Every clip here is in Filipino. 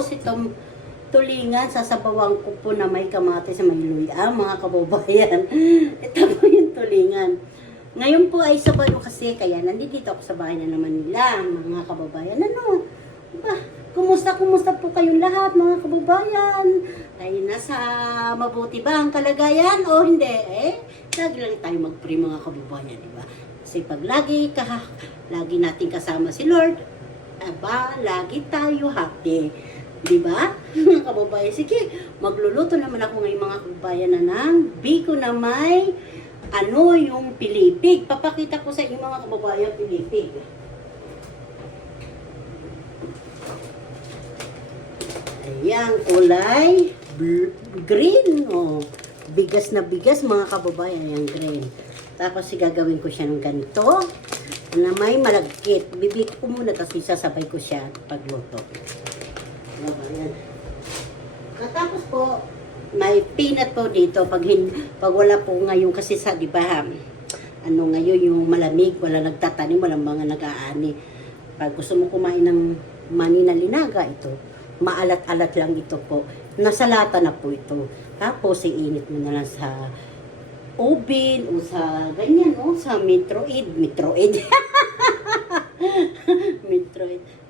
Tapos, itong tulingan, sasabawan ko po na may kamatis sa may luya, mga kababayan. Ito po yung tulingan. Ngayon po ay Sabado kasi, kaya nandito ako sa bahay na naman nila, mga kababayan. Ano? Ba, kumusta po kayong lahat, mga kababayan? Ay, nasa mabuti ba ang kalagayan o hindi? Lagi lang tayo mag-pray, mga kababayan, di ba? Kasi pag lagi natin kasama si Lord, lagi tayo happy. Di ba? Mga kababayan, sige, magluluto naman ako ngayon, mga kababayan, na ng biko na may yung pilipig. Papakita ko sa inyo, mga kababayan, pilipig. Ayan, kulay green. Bigas na bigas, mga kababayan, yung green. Tapos gagawin ko siya ng ganito na may malagkit. Bibit ko muna kasi sasabay ko siya pagluto. Ayan. Tapos po, may peanut po dito. Pag wala po ngayon kasi di ba, ngayon yung malamig, wala nagtatanim, walang mga nag-aani. Pag gusto mo kumain ng mani na linaga, ito, maalat-alat lang ito po. Nasa lata na po ito. Tapos, iinit mo na lang sa oven o sa ganyan, sa Metroid. Metroid.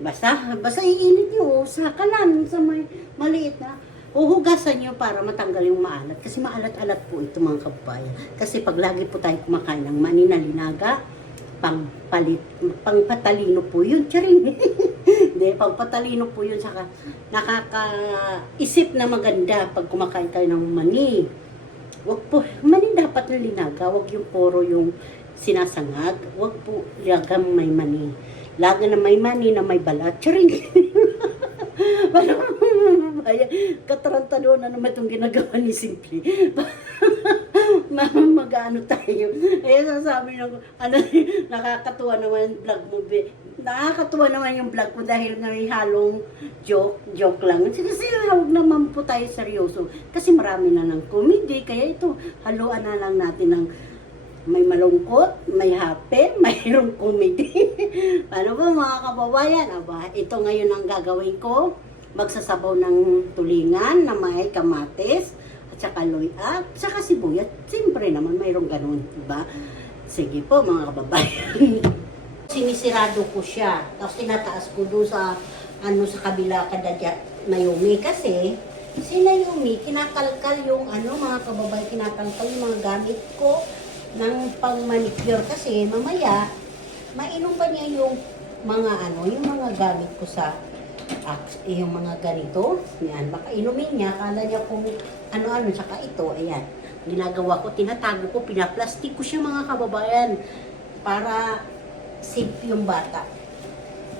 Basta iinit nyo, sa kalan, sa may maliit na. Uhugasan nyo para matanggal yung maalat. Kasi maalat-alat po ito, mga kababayan. Kasi pag lagi po tayo kumakain ng mani na linaga, pangpatalino po yun. Charing. Hindi, pangpatalino po yun. Saka nakakaisip na maganda pag kumakain tayo ng mani. Wag po, mani dapat na linaga. Wag yung puro yung sinasangag. Wag po lagang may mani. Laga na may mani na may balat. Charing. Katarantado na naman itong ginagawa ni Simple. Mag-ano tayo. Sasabi na nakakatuwa naman yung vlog mo. Nakakatuwa naman yung vlog ko dahil may halong joke lang. Kasi huwag naman po tayo seryoso. Kasi marami na ng comedy. Kaya ito, haluan na lang natin ng may malungkot, may happy, mayroong comedy. Paano ba, mga kababayan? Ito ngayon ang gagawin ko. Magsasabaw ng tulingan na may kamatis at saka luya at saka sibuyas. Siyempre naman mayroong ganun, diba? Sige po, mga kababayan. Sinisirado ko siya. Tapos tinataas ko doon sa sa kabila kada Naomi kasi si Naomi kinakalkal yung mga kababayan, kinakalkal yung mga gamit ko ng pang-manicure kasi mamaya mainom pa niya yung mga yung mga gamit ko sa yung mga ganito. Yan, baka inumin niya, kala niya kung ano-ano, saka ito, ayan. Ginagawa ko, tinatago ko, pinaplastic ko siya, mga kababayan para safe yung bata.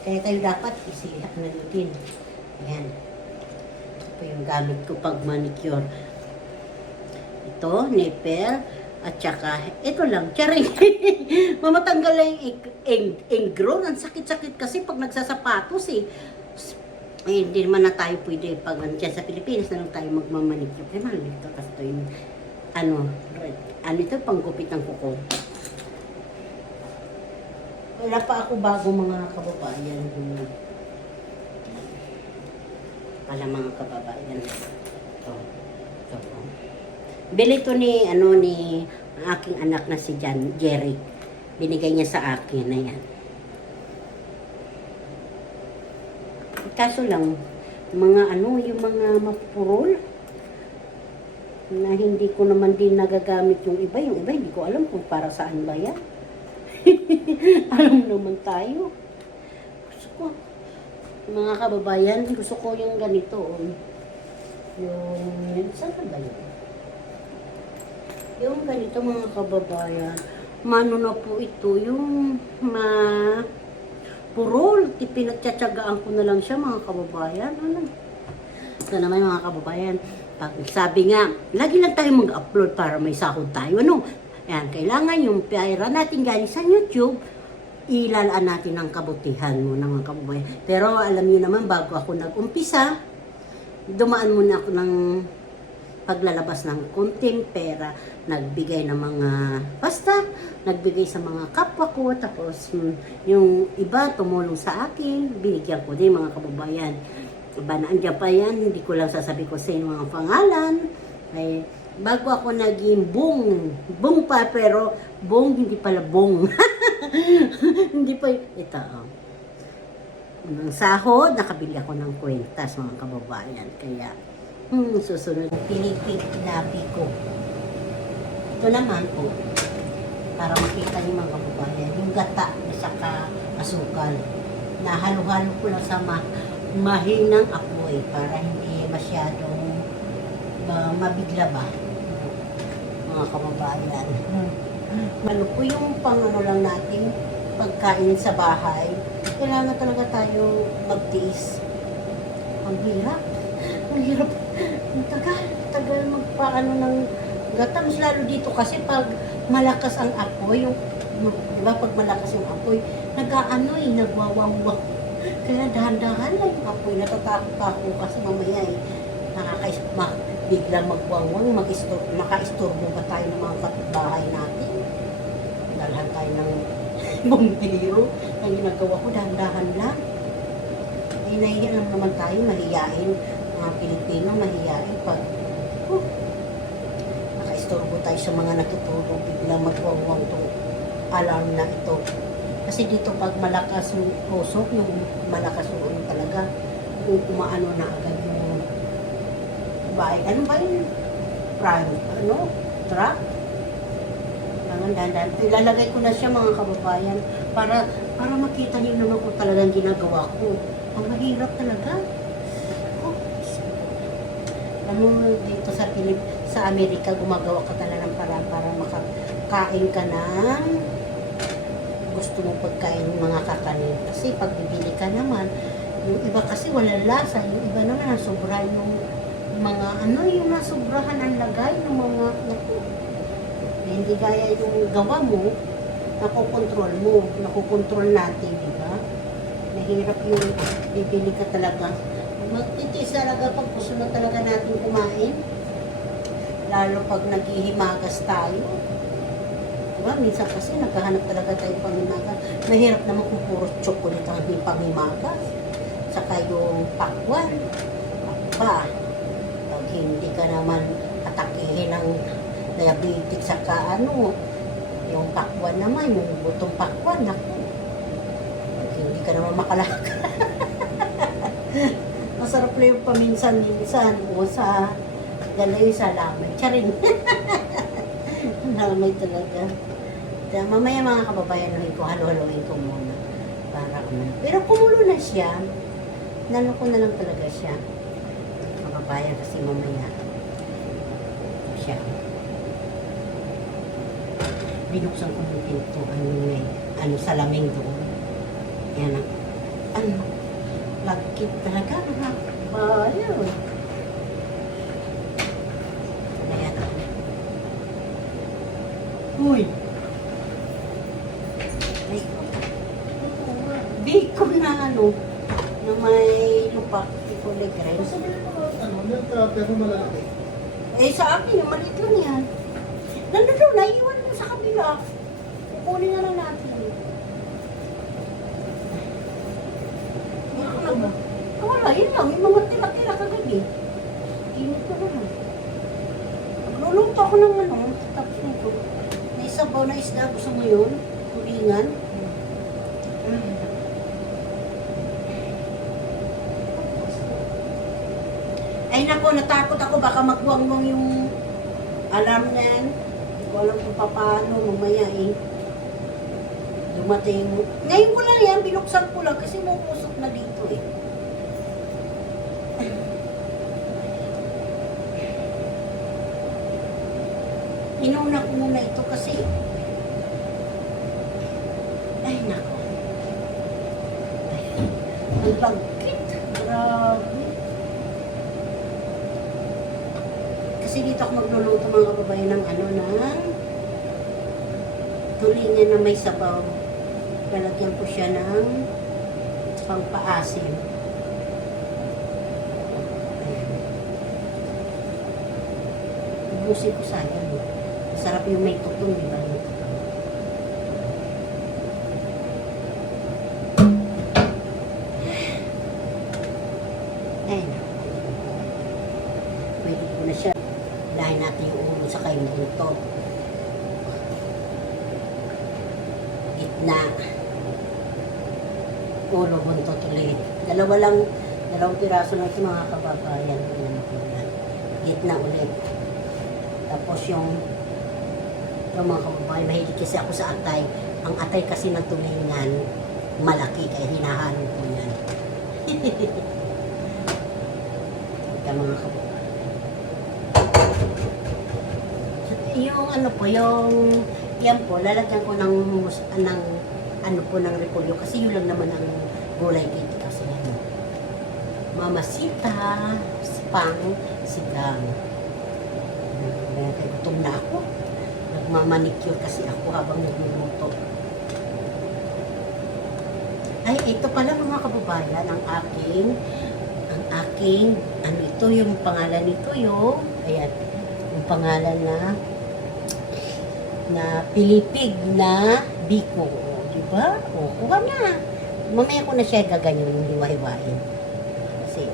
Kaya tayo dapat isilihat na din. Ayan. Ito po yung gamit ko pag manicure. Ito, nipple. At saka, ito lang, charing. Mamatanggal lang yung ingrown. Ang sakit-sakit kasi pag nagsasapatos hindi naman na tayo pwede pag dyan sa Pilipinas na lang tayo magmamanicure. Kaya mahal ito kasi ito yung ito, panggupit ng kuko. Wala pa ako bago, mga kababayan. Pala, mga kababayan. Ito. Bili ito ni aking anak na si Jerry. Binigay niya sa akin. Ayan. Kaso lang, mga yung mga mapurol na hindi ko naman din nagagamit yung iba. Yung iba, hindi ko alam kung para saan ba yan. Alam naman tayo. Gusto ko, mga kababayan, gusto ko yung ganito. Saan ba yun? Yung ganito, mga kababayan. Mano na po ito, yung purol. Pinagtsatsagaan ko na lang siya, mga kababayan. Ito naman, mga kababayan. Sabi nga, lagi lang tayo mag-upload para may sahod tayo. Yan, kailangan yung pera natin galing sa YouTube, ilalaan natin ang kabutihan mo, mga kababayan. Pero alam niyo naman, bago ako nag-umpisa, dumaan muna ako ng paglalabas ng konting pera, nagbigay ng mga, basta, nagbigay sa mga kapwa ko, tapos yung iba tumulong sa akin, binigyan ko din, mga kababayan. Aba, nandiyan pa yan, hindi ko lang sasabi ko sa inyo mga pangalan. Ay, bago ako naging bong pa, pero hindi pala bong. Hindi pa, ito, Unang sahod, nakabili ako ng kwentas, mga kababayan. Kaya, susunod, pinapi ko. Ito naman po, para makita niyo mga kababayan, yung gata at saka asukal. Nahalo-halo ko lang sa mahinang apoy para hindi masyadong mabigla ba, mga kababayan. Ano po yung ano lang natin, pagkain sa bahay, kailangan talaga tayo magtiis. Ang hirap. Ang tagal magpaano ng gata. Mas lalo dito kasi pag malakas ang apoy, di ba pag malakas yung apoy, nagwawawang. Kaya dahan-dahan lang yung apoy. Natatakot ako kasi mamaya bigla magwawang, makaistorbo ba tayo ng mga kapitbahay natin? Dalhan tayo ng bombero. Ang ginagawa ko, dahan-dahan lang. Eh, nahiya lang naman tayo, mahiyain. Mga Pilipino, mahiyain. Pag nakaistorbo tayo sa mga natutulog, bigla magwawang itong alarm na ito. Kasi dito pag malakas yung usok, yung malakas yung talaga, yung umaano na agad yung bahay. Ano ba yun? Truck? Dahan-dahan. Ilalagay ko na siya mga kababayan para makita niyo naman kung talagang ginagawa ko. Ang mahirap talaga. Dito sa Amerika, gumagawa ka talaga ng paraan para makakain ka ng gusto mong pagkain ng mga kakanin. Kasi pag bibili ka naman, yung iba kasi walang lasa, yung iba naman nasobra yung mga yung nasobrahan ang lagay ng mga hindi gaya yung gawa mo, nakokontrol natin, di ba? Mahirap yung bibili ka talaga. Magtitiis talaga pag gusto na talaga natin kumain. Lalo pag naghihimagas tayo. Diba? Minsan kasi naghahanap talaga tayo panghimagas. Mahirap naman kung puro chocolate ang panghimagas. Saka yung pakwan. Pag hindi ka naman atakihin ng diabetic saka yung pakwan naman, yung butong pakwan, naku. Hindi ka naman makalakad. Masarap lang yung paminsan-minsan o sa galay sa lamay. Charing. Lamay talaga. Kaya mamaya mga kababayan, halo-haloin ko muna. Pero kumulo na siya. Ko na lang talaga siya. Kababayan kasi mamaya. Siya. Binuksan ko yung pinto, salaming doon. Yan ang, lagkit talaga, bayo. Ayan. Uy! Ay, bacon na na may lupa, kulay green. Sabi mo, pero malalaki. Eh, sa akin, yung maliit lang yan. Nandun, naiiwan mo sa kabila. Kukunin na lang natin. Ano ba? Wala, yun lang. Yung mga tira-tira kagabi. Init ko naman. Magluluto ako ng tapos nito. May sabaw na isda. Gusto mo yun? Tulingan. Ay nako, natakot ako. Baka magwangwang yung alarm na yan. Hindi ko alam kung paano mamaya dumating. Ngayon ko lang yan, binuksan ko lang kasi mapusok na dito Inuna ko muna ito kasi ay nako. Ang lagkit. Grabe. Kasi dito ako magluluto mga kababayan ng ng tulingan na may sabaw. Lalagyan ko siya ng pangpaasim. Ubusin ko sayang. Masarap yung may tutong, di ba? Ay, pwede ko na siya. Lahin natin yung ulo sa kayo buntot. Gitna. Ulo, buntot ulit. Dalawang piraso na ito mga kababayan. Gitna ulit. Tapos yung mga kababayan, mahilig kasi ako sa atay. Ang atay kasi ng tulingan, malaki, kaya hinahalo ko yan. Ika mga kababayan. Yung ano po, yan po, lalagyan ko ng ano po ng repolyo kasi yun lang naman ang gulay dito kasi ano. Mamasita, spang, sigang. Gutom na ako. Nagmamanicure kasi ako habang nagluluto. Ay, ito pala mga kababayan, ang aking, ano ito, yung pangalan nito ayan, yung pangalan na Pilipig na biko. O, diba? O, kuha na. Mamaya ko na siya gaganyan yung liwahiwain. Kasi,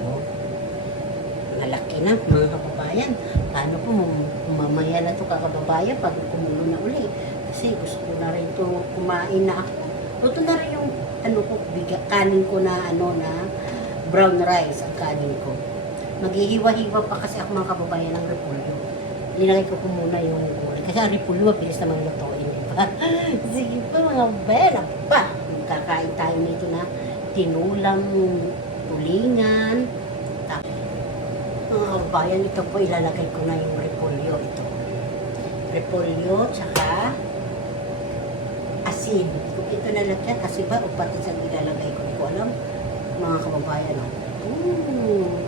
malaki na, mga kababayan. Paano po, mamaya na ito kakababayan pag kumulo na uli. Kasi gusto ko na rin ito, kumain na ako. Ito na rin yung, kanin ko na, na brown rice ang kanin ko. Maghihiwa-hiwa pa kasi ako mga kababayan ng repolyo. Nilagay ko muna yung gulay. Kasi ang repolyo, mabilis naman lutuin, diba? Sige pa mga bela pa. Kakain tayo nito na tinulang tulingan. Mga kababayan, ito po ilalagay ko na yung repolyo. Ito. Repolyo, tsaka asin. Kung ito nalagyan, kasi ba, o pati sa ilalagay ko. Hindi ko alam, mga kababayan. Kumulo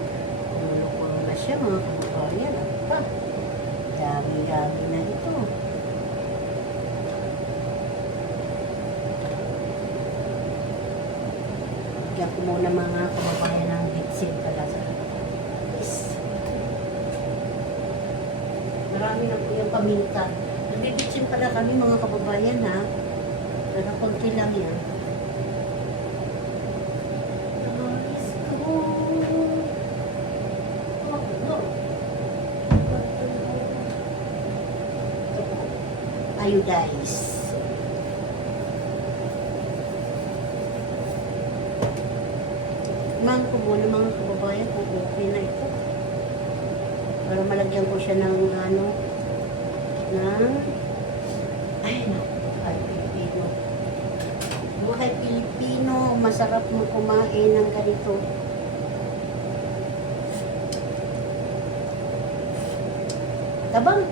na siya, mga kababayan. Pa. Dami-dami na ito. Kaya ko muna mga kababayan ng bitsin pala sa marami na po yung paminta. Nagbibitsin pala kami mga kababayan ha. Pero konti lang yan. Iodize. Tingnan ko muna mga kababayan kung okay na ito. Para malagyan ko siya ng buhay Pilipino. Buhay Pilipino, masarap mo kumain ng ganito. Tabang.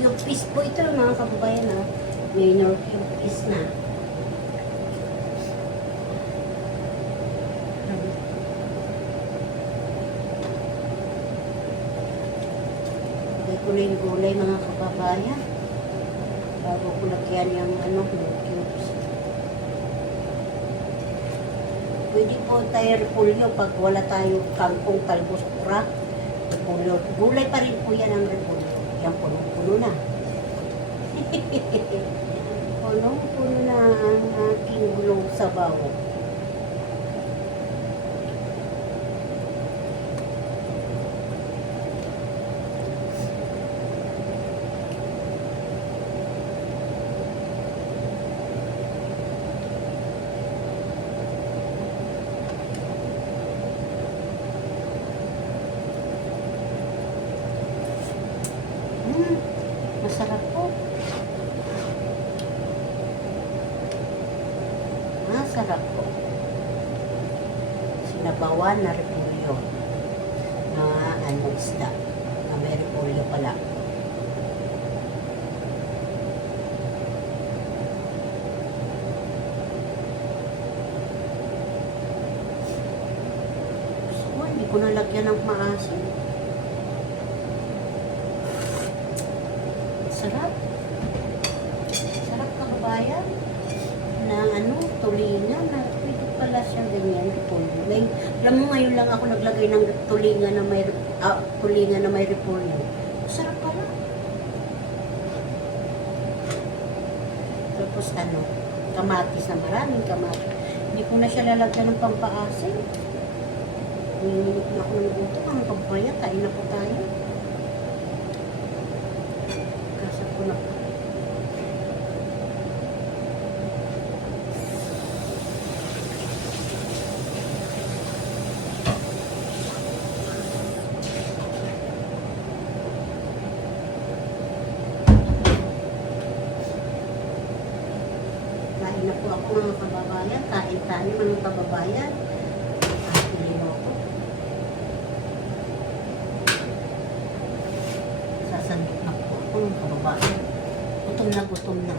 North Peace po ito mga kababayan ha. May North Peace na. Gulay-gulay mga kababayan. Bago ko lagyan yung cubes. Pwede po tayo repolyo pag wala tayo kangkong, talbos, okra. Repolyo. Gulay pa rin po yan ang repolyo. Yan, punong-puno na. Punong-puno na ang aking gulong sabaw. Masarap po. Napakasarap po. Sinabawan na repolyo. Na ano isda. Na may repolyo pala. Gusto ko, hindi ko nalagyan ng maasim. Sarap. Sarap kababayan. Na ano, tulingan na pwede pala siya ganyan, repolyo. May, alam mo ngayon lang ako naglagay ng tulingan na may tulingan na may repolyo. Sarap pala. Tapos ano, kamatis na maraming kamatis. Hindi ko na siya lalagyan ng pampaasin. Nanginginig na ako ng gutom. Ang kababayan, kain na po tayo. Kasap ko na po. Kain na po ako mga kababayan. Kain tayo mga kababayan. Kain ako. Sasandok na po ako mga kababayan. Gutom na ako. Gutom na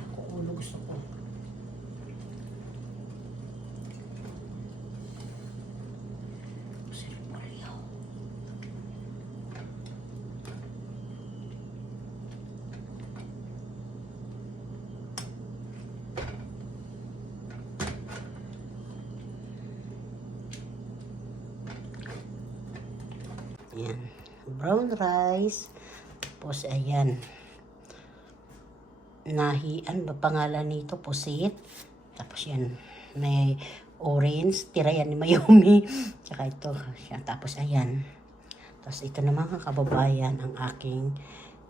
ako. Ulo gusto ko. Siripolyo. Ayan. Brown rice. Tapos, ayan. Nahian ba pangalan nito? Pusit. Tapos, yan. May orange. Tira yan ni Mayumi. Tsaka ito. Siya. Tapos, ayan. Tapos, ito naman ang kababayan. Ang aking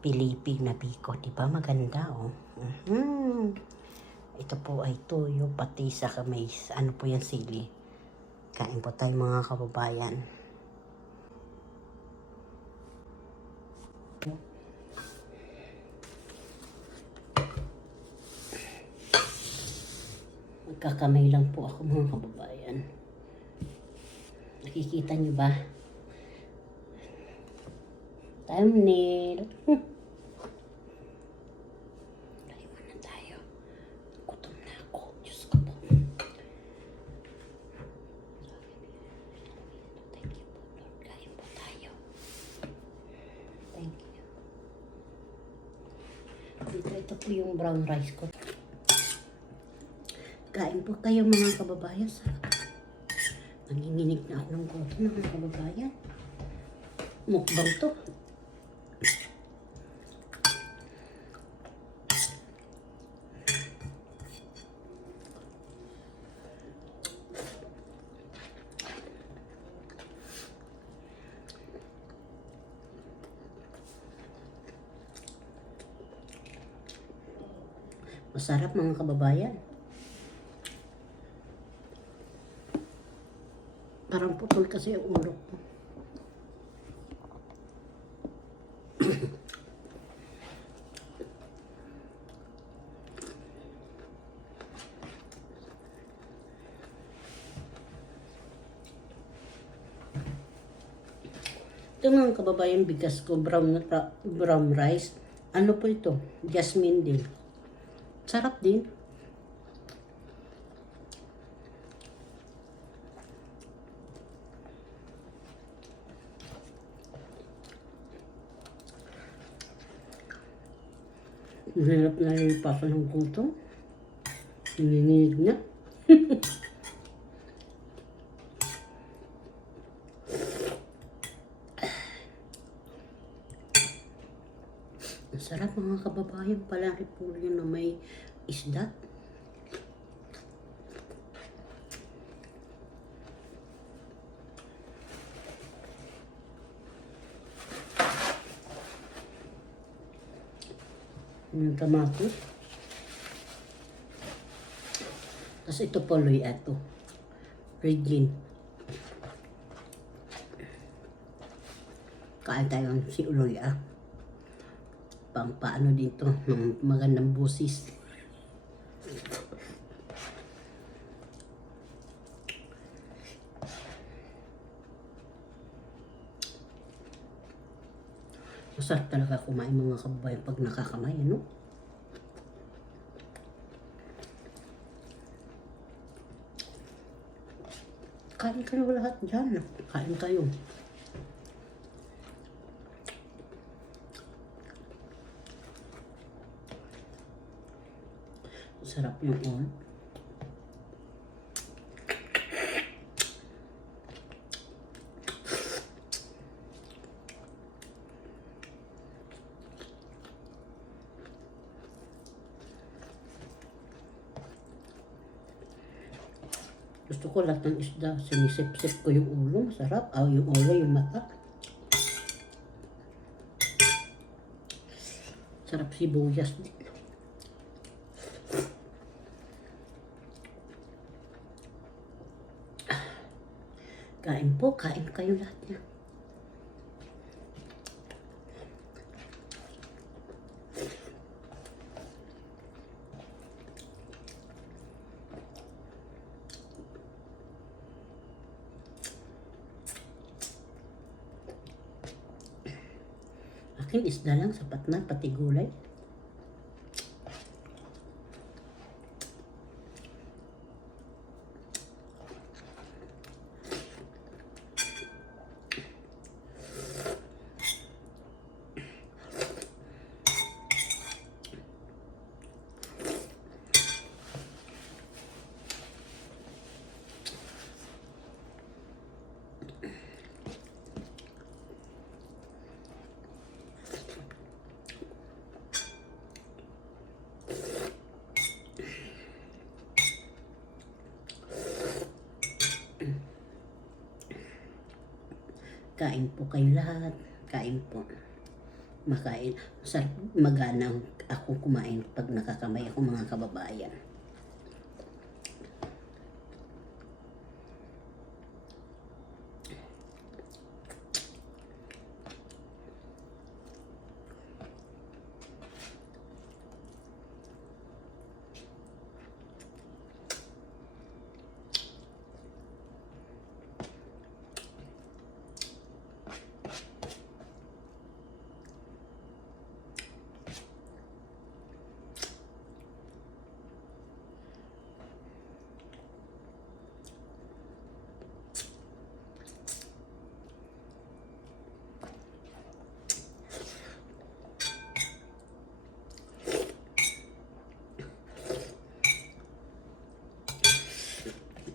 pilipig na biko. Diba? Maganda, oh. Ito po ay tuyo. Pati sa kamay. Ano po yan? Sili. Kain po tayo mga kababayan. Magkakamay lang po ako mga kababayan. Nakikita niyo ba? Thumbnail. Kain na tayo. Gutom na ako. Diyos ko po. Thank you po, Lord. Kain po tayo. Thank you. Ito po yung brown rice ko. Kain po kayo mga kababayan. Nanginginig na ako ng gutom mga kababayan. Mukbang to. Masarap mga kababayan. Parang putol kasi yung ulo ko. Ito mga kababayan, bigas ko, brown rice. Ano po ito? Jasmine din. Sarap din. Mahirap na rin pa ako ng gutom. Nanginginig na. Sarap mga kababayan pala repolyo na may isda. Yung kamatis. Tapos ito po luy ato. Regine. Kain tayo si Uloy ah. pang paano dito ng magandang busis. Masarap talaga kumain mga kababayan pag nakakamay, ano? Kain kayo lahat dyan. Kain kayo. Sarap yung on. Gusto ko lahat ng isda. Sinisip-sip ko yung ulo. Masarap. Yung ulo, yung mata. Sarap sibuyas din. Kain po. Kain kayo lahat niya. Akin isda lang, sapat na, pati gulay. Kain po kayo lahat. Kain po. Makain. Masarap maganang ako kumain pag nakakamay ako mga kababayan.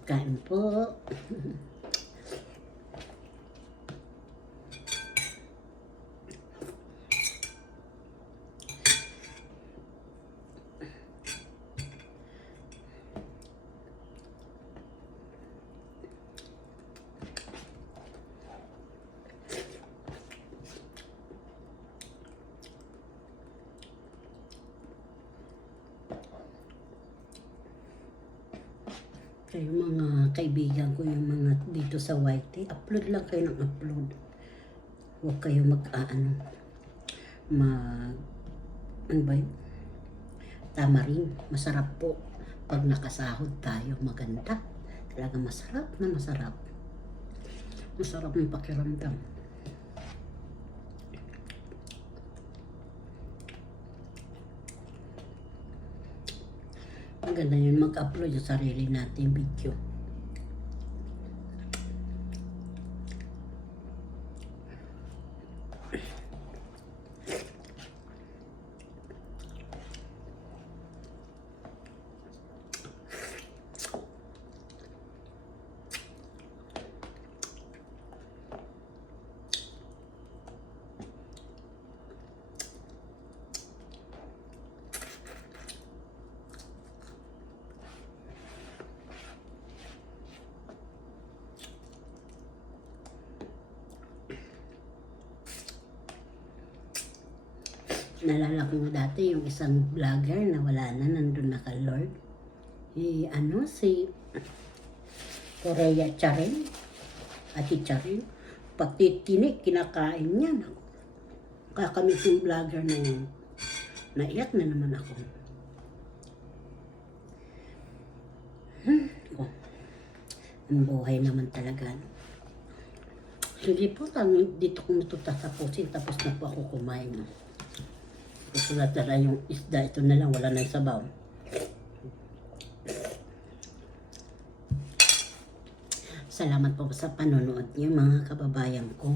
Kain po. Kayo mga kaibigan ko, yung mga dito sa YT, upload lang kayo ng upload. Huwag kayo ano ba yun? Tamarin. Masarap po. Pag nakasahod tayo, maganda. Talaga masarap na masarap. Masarap yung pakiramdam. Maganda yun mag-upload yung sarili natin video. Nalala ko dati yung isang vlogger na wala na, nandun na ka Lord. Si Korea Charin, Ati Charin, pati tinik, kinakain niya. Kakamiss yung vlogger na yun. Naiyak na naman ako. Ako. Ang buhay naman talaga. Sige po, dito ko matutatapusin. Tapos na po ako kumain. Gusto na tara yung isda. Ito na lang, wala na yung sabaw. Salamat po sa panonood niyo mga kababayan ko.